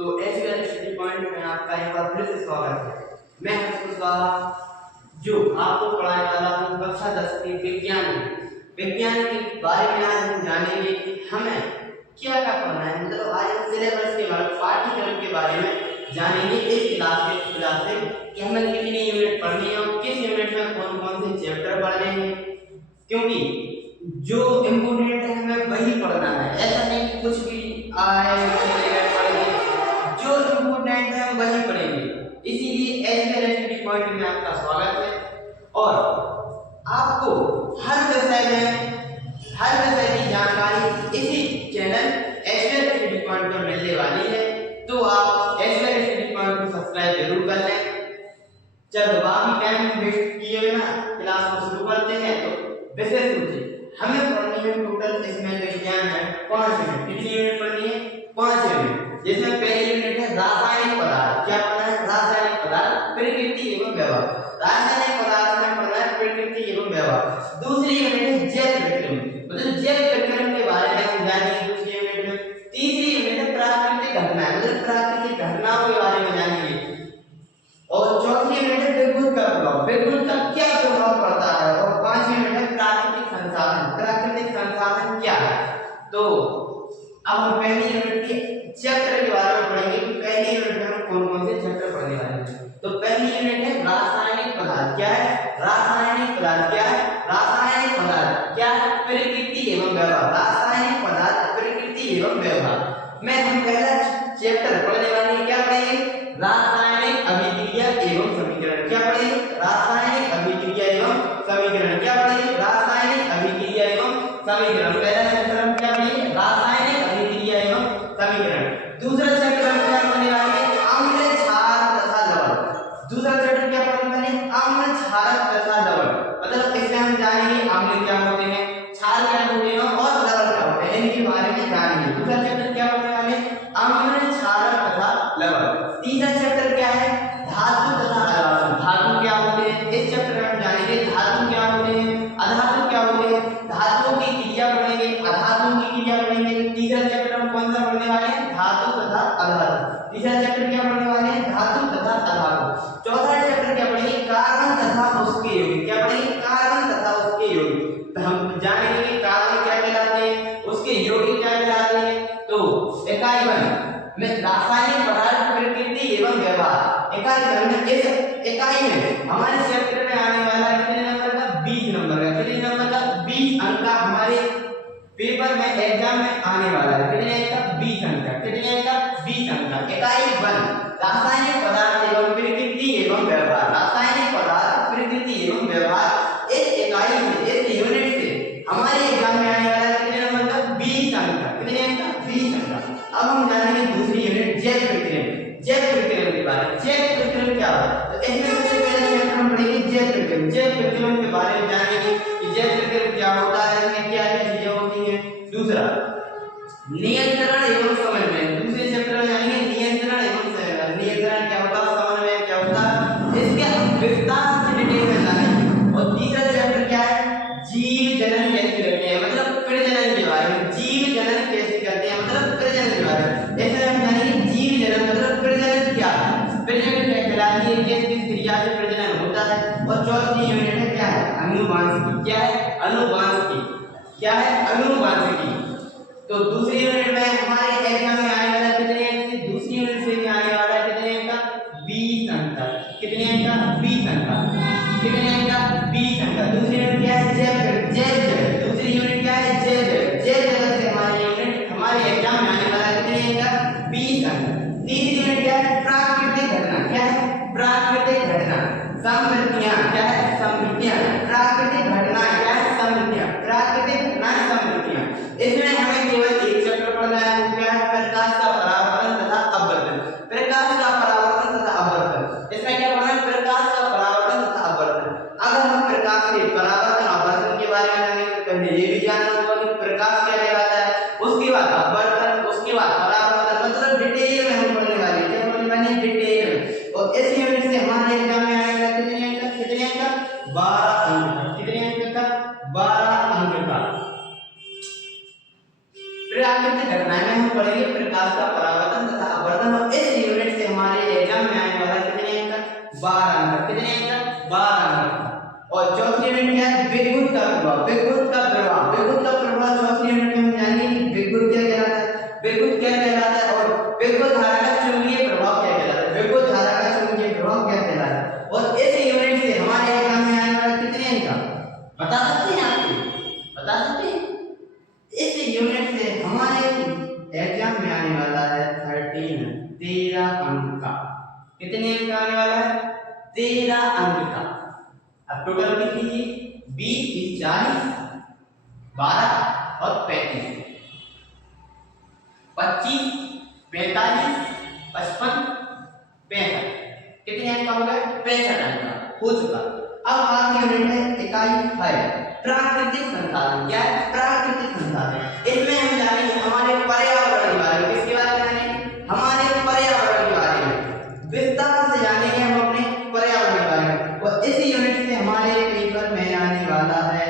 तो HVR study point में आपका एक बार फिर से स्वागत है। मैं हर्ष कुशवाहा जो आपको पढ़ाने वाला हूँ कक्षा 10 के विज्ञान के बारे में आज हम जानेंगे कि हमें क्या क्या पढ़ना है। मतलब आज हम सिलेबस के बारे में, पाठ्यक्रम के बारे में जानेंगे इस क्लास से कि हमें कितनी यूनिट पढ़नी है और किस यूनिट में कौन कौन से चैप्टर पढ़ने हैं, क्योंकि जो इम्पोर्टेंट है हमें वही पढ़ना है। ऐसा नहीं कि कुछ भी आए जो इम्पोर्टेंट है हम वही पढ़ेंगे। इसीलिए एचवीआर स्टडी पॉइंट में आपका स्वागत है और आपको हर विषय की जानकारी इसी चैनल एचवीआर स्टडी पॉइंट पर मिलने वाली है। तो आप एचवीआर स्टडी पॉइंट को सब्सक्राइब जरूर कर लें। चलो बाकी टाइम वेस्ट किए बिना क्लास को शुरू करते हैं। तो विशेष रूप से हमें पढ़नी है टोटल इसमें विज्ञान है 5 यूनिट। कितनी यूनिट पढ़नी है? 5 यूनिट, जिसमें पहली यूनिट है रासायनिक पदार्थ। क्या पढ़ना है? रासायनिक पदार्थ, प्रकृति एवं व्यवहार। रासायनिक पदार्थ में पढ़ना है प्रकृति एवं व्यवहार। दूसरी यूनिट है जैव विज्ञान, मतलब जैव विज्ञान के बारे में हम जानेंगे दूसरी यूनिट में। तीसरी यूनिट है प्राकृतिक घटना, मतलब प्राकृतिक घटनाओं के बारे में जानेंगे। और चौथी यूनिट है विद्युत का प्रभाव, विद्युत का क्या प्रभाव पड़ता है। और पांचवी यूनिट है प्राकृतिक संसाधन, प्राकृतिक संसाधन क्या है। तो अब हम पहली यूनिट के चैप्टर के बारे में पढ़ेंगे कि पहली यूनिट में हम कौन कौन से चैप्टर पढ़ने वाले हैं। तो पहली यूनिट है रासायनिक पदार्थ। क्या है? रासायनिक पदार्थ क्या है? रासायनिक पदार्थ क्या है? प्रकृति एवं व्यवहार। रासायनिक पदार्थ, प्रकृति एवं व्यवहार में हम पहला चैप्टर पढ़ने वाले हैं। क्या पढ़ेंगे? रासायनिक अभिक्रिया एवं समीकरण। क्या पढ़ेंगे? रासायनिक अभिक्रिया एवं समीकरण। क्या पढ़ेंगे? रासायनिक अभिक्रिया एवं समीकरण। पहला चैप्टर हम क्या पढ़ेंगे? रासायनिक अभिक्रिया एवं समीकरण। दूसरा चैप्टर हम क्या पढ़ने वाले हैं? अम्ल, क्षार तथा लवण। दूसरा चैप्टर क्या पढ़ने वाले हैं? अम्ल, क्षार तथा लवण। मतलब इसमें हम जानेंगे अम्ल क्या होते हैं, क्षार क्या होते हैं और लवण क्या होते हैं, इनके बारे में जानेंगे। दूसरा चैप्टर क्या पढ़ने वाले हैं? अम्ल, क्षार तथा लवण। तीसरा चैप्टर क्या है? धातु तथा अधातु। धातु क्या होते हैं, इस चैप्टर में हम जानेंगे धातु क्या होते हैं, अधातु क्या होते हैं, धातुओं की क्रिया पढ़ेंगे, अधातुओं की क्रिया पढ़ेंगे। तीसरा चैप्टर हम कौन सा पढ़ने वाले हैं? धातु तथा अधातु। तीसरा चैप्टर क्या पढ़ने वाले हैं? धातु तथा अधातु। चौथा चैप्टर क्या पढ़ेंगे? कार्बन तथा उसके यौगिक। क्या पढ़ेंगे? कार्बन तथा उसके यौगिक। तो हम जानेंगे कि कार्बन क्या कहलाते हैं, उसके यौगिक क्या कहलाते हैं। तो इकाई 1 में रासायनिक पदार्थ, प्रकृति एवं व्यवहार। इकाई 1 में इस इकाई में हमारे चैप्टर में आने वाला कितने नंबर का? 20 नंबर का। कितने नंबर का? 20 अंक का हमारे पेपर में, एग्जाम में आने वाला है। कितने अंक का? 20 अंक का। कितने अंक का? 20 अंक का। इकाई 1 रासायनिक पदार्थ एवं प्रकृति एवं व्यवहार। रासायनिक पदार्थ, प्रकृति एवं व्यवहार। इस इकाई से, इस यूनिट से हमारे एग्जाम में आने वाला कितने नंबर का? 20 अंक का। कितने अंक का? 20 अंक का। अब हम जानेंगे दूसरी यूनिट जैव विज्ञान। जैव विज्ञान के बारे में। जैव विज्ञान क्या है? तो इसमें सबसे पहले चैप्टर हम पढ़ेंगे जैव विज्ञान। जैव विज्ञान के बारे में जानेंगे कि जैव विज्ञान क्या होता है, इसमें क्या क्या चीजें होती हैं। दूसरा नियंत्रण एवं समन्वय। दूसरे चैप्टर में जानेंगे नियंत्रण एवं समन्वय। नियंत्रण क्या होता है, समन्वय क्या होता है, इसके विस्तार से डिटेल में जानेंगे। और तीसरा चैप्टर क्या है? जीव जनन कैसे करते हैं, मतलब प्रजनन के बारे में। जीव जनन कैसे करते हैं, मतलब प्रजनन के बारे में। ऐसे हम जानेंगे जीव जनन मतलब प्रजनन क्या है, प्रजनन क्या कहलाती है, किस किस क्रिया से प्रजनन होता है। और चौथी यूनिट है क्या है? अनुवांशिकी। क्या है? अनुवांशिकी। क्या है? अनुवांशिकी। तो दूसरी यूनिट में हमारे एग्जाम में आने वाला कितने अंक से? दूसरी यूनिट से आने वाला कितने अंक का? 20 अंक का। कितने अंक का? 20 अंक का। कितने अंक का? 20 अंक का। दूसरी यूनिट क्या है? जैव। दूसरी यूनिट क्या है? जैव से हमारी यूनिट हमारे एग्जाम में आने वाला कितने अंक का? 20 अंक। तीसरी यूनिट क्या है? प्राकृतिक घटना। क्या है? प्राकृतिक घटना। समृद्धियां। क्या है? समृद्धियां। प्राकृतिक घटना क्या है? समृद्धियां। प्राकृतिक घटना, समृद्धियां। इसमें हमें केवल एक चैप्टर पढ़ना है, वो क्या है? प्रकाश का परावर्तन तथा अपवर्तन। प्रकाश का परावर्तन तथा अपवर्तन। इसमें क्या पढ़ना है? प्रकाश का परावर्तन तथा अपवर्तन। अगर हम प्रकाश के परावर्तन अपवर्तन के बारे में जानेंगे तो पहले ये भी जानना होगा कि प्रकाश क्या कहलाता है, उसके बाद अपवर्तन, उसके बाद परावर्तन, मतलब डिटेल में हम पढ़ने वाले हैं। क्या पढ़ने वाले हैं? डिटेल में। और इस यूनिट से हमारे एग्जाम में आने वाला कितने अंक का? कितने अंक का? 12 अंक। कितने अंक? 12 अंक। और चौथी यूनिट क्या है? विद्युत का प्रभाव। विद्युत का प्रभाव, विद्युत का प्रभाव चौथी यूनिट में हम जानेंगे कि विद्युत क्या कहलाता है, विद्युत क्या कहलाता है और विद्युत धारा का चुंबकीय प्रभाव क्या कहलाता है, विद्युत धारा का चुंबकीय प्रभाव क्या कहलाता है। और इस यूनिट से हमारे एग्जाम में आने वाला कितने अंक का बता सकते हैं? आप बता सकते हैं? इस यूनिट से हमारे एग्जाम में आने वाला है 13 अंक का। कितने अंक आने वाला है? 13 अंक का। अब टोटल लिख लीजिए, 20, 40, 12 और 35, 25, 45, 55, 65। कितने अंक का हो गए? 65 अंक का हो चुका। अब आगे यूनिट है इकाई है प्राकृतिक संसाधन। क्या है? प्राकृतिक संसाधन। इसमें हम जानेंगे हमारे पर्यावरण के बारे में। किसके बारे में जानेंगे? हमारे पर्यावरण के बारे में विस्तार से जानेंगे हम अपने पर्यावरण के बारे में। और इस यूनिट से हमारे पेपर में आने वाला है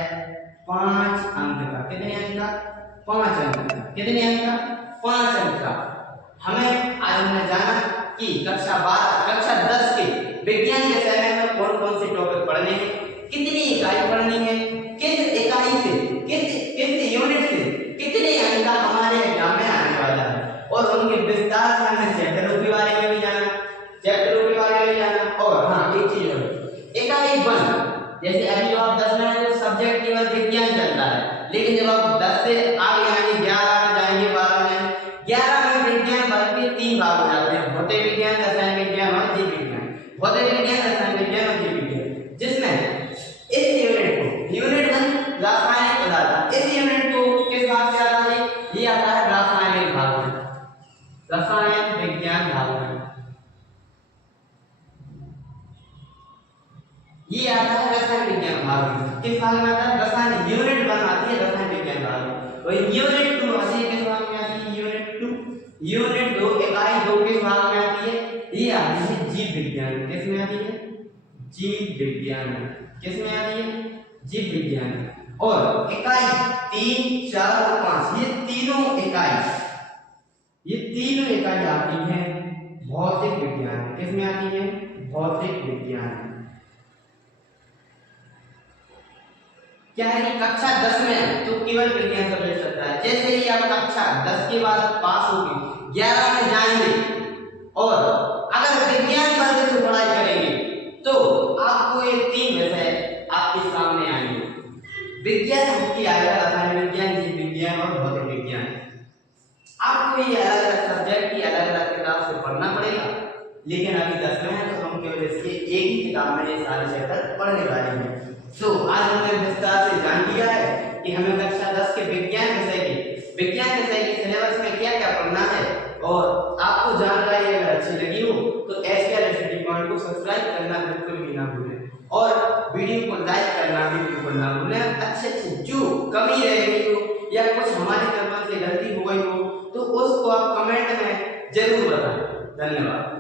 5 अंक का। कितने अंक का? 5 अंक का। कितने अंक का? 5 अंक का। हमें आज हमने जाना कि कक्षा 12 कक्षा 10 के विज्ञान के समय में कौन कौन से टॉपिक पढ़ने हैं, कितनी इकाई पढ़नी है, किस इकाई से किस यूनिट से कितने अंक का हमारे एग्जाम में आने वाला है। और उनके विस्तार से हमें चैप्टरों के बारे में भी जाना, चैप्टरों के बारे में भी जाना। और हाँ, एक चीज और, इकाई 1 जैसे अभी आप 10 में तो सब्जेक्ट केवल विज्ञान चलता है, लेकिन जब आप 10 से आगे आएंगे 11 में जाएंगे 12 में जाएंगे, 11 में विज्ञान भर के 3 भाग हो जाते हैं, भौतिक विज्ञान, रसायन विज्ञान और जीव विज्ञान। भौतिक विज्ञान, रसायन विज्ञान और जीव विज्ञान, जिसमें इस यूनिट को यूनिट 1 रासायनिक पदार्थ, इस यूनिट को किस भाग से आता है? ये आता है रासायनिक भाग में, रसायन विज्ञान भाग में। ये आता है रसायन विज्ञान भाग में। किस भाग में आता है? रसायन। यूनिट 1 आती है रसायन विज्ञान भाग में। और यूनिट 2 आती है किस भाग में आती है? यूनिट 2, यूनिट 2 इकाई 2 किस भाग में आती है? ये आती है जीव विज्ञान। किस में आती है? जीव विज्ञान। किस में आती है? जीव विज्ञान। और इकाई 3, 4 और 5 ये तीनों इकाई आती है भौतिक विज्ञान। किस में आती है? भौतिक विज्ञान। क्या है कि कक्षा 10 में तो केवल विज्ञान सब्जेक्ट चलता है। जैसे ही आप कक्षा 10 के बाद पास होगी 11 में जाएंगे और अगर विज्ञान वर्ग से पढ़ाई करेंगे तो आपको ये 3 विषय आपके सामने आएंगे। विज्ञान मुख्य आएगा, रसायन विज्ञान, जीव विज्ञान और भौतिक विज्ञान। आपको ये अलग अलग सब्जेक्ट की अलग अलग किताब से पढ़ना पड़ेगा, लेकिन अभी 10 में है तो हम केवल इसके एक ही किताब में ये सारे चैप्टर पढ़ने वाले हैं। आज हमने विस्तार से जान लिया है कि हमें कक्षा 10 के विज्ञान विषय के सिलेबस में क्या क्या पढ़ना है। और आपको जानकारी अगर अच्छी लगी हो तो एसकेएल स्टडी पॉइंट को सब्सक्राइब करना बिल्कुल भी ना भूलें और वीडियो को लाइक करना भी बिल्कुल ना भूलें। अच्छे जो कमी रह गई हो या कुछ हमारी तरफ से गलती हो गई हो तो उसको आप कमेंट में जरूर बताएं। धन्यवाद।